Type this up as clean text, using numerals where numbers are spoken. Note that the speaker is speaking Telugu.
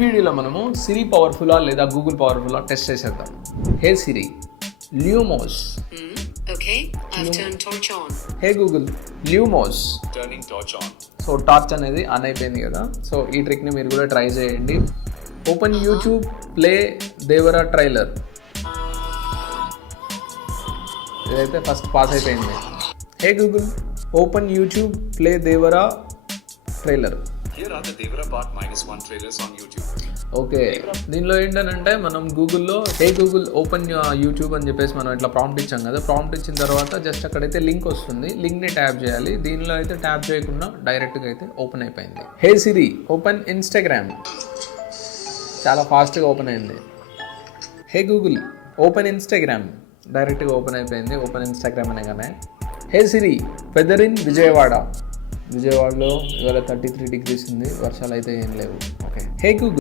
వీడియోలో మనము సిరి పవర్ఫుల్లా లేదా గూగుల్ పవర్ఫుల్లా టెస్ట్ చేసేద్దాం. Hey Siri, Lumos. Okay, I've turned torch on. Hey Google, Lumos. Turning torch on. So torch అనేది ఆన్ అయిపోయింది కదా. సో ఈ ట్రిక్ని మీరు కూడా ట్రై చేయండి. Open YouTube, play Devara trailer. ఇదైతే ఫస్ట్ పాస్ అయిపోయింది. Hey Google, open YouTube, play Devara trailer. Here are the Devara Part -1 trailers on YouTube. Okay, దీనిలో ఏంటంటే మనం గూగుల్లో హే గూగుల్ ఓపెన్ యూట్యూబ్ అని చెప్పేసి మనం ఇట్లా ప్రాంప్ట్ ఇచ్చాం కదా. ప్రాంప్ట్ ఇచ్చిన తర్వాత జస్ట్ అక్కడైతే లింక్ వస్తుంది, లింక్ని ట్యాప్ చేయాలి. దీనిలో అయితే ట్యాప్ చేయకుండా డైరెక్ట్గా అయితే ఓపెన్ అయిపోయింది. హే సిరి, ఓపెన్ ఇన్స్టాగ్రామ్. చాలా ఫాస్ట్గా ఓపెన్ అయింది. హే గూగుల్, ఓపెన్ ఇన్స్టాగ్రామ్. డైరెక్ట్గా ఓపెన్ అయిపోయింది ఓపెన్ ఇన్స్టాగ్రామ్ అనగానే. హే సిరి, వెదర్ ఇన్ విజయవాడ. విజయవాడలో ఇవాళ 33 degrees ఉంది, వర్షాలు అయితే ఏం లేవు. ఓకే, హే గూగుల్.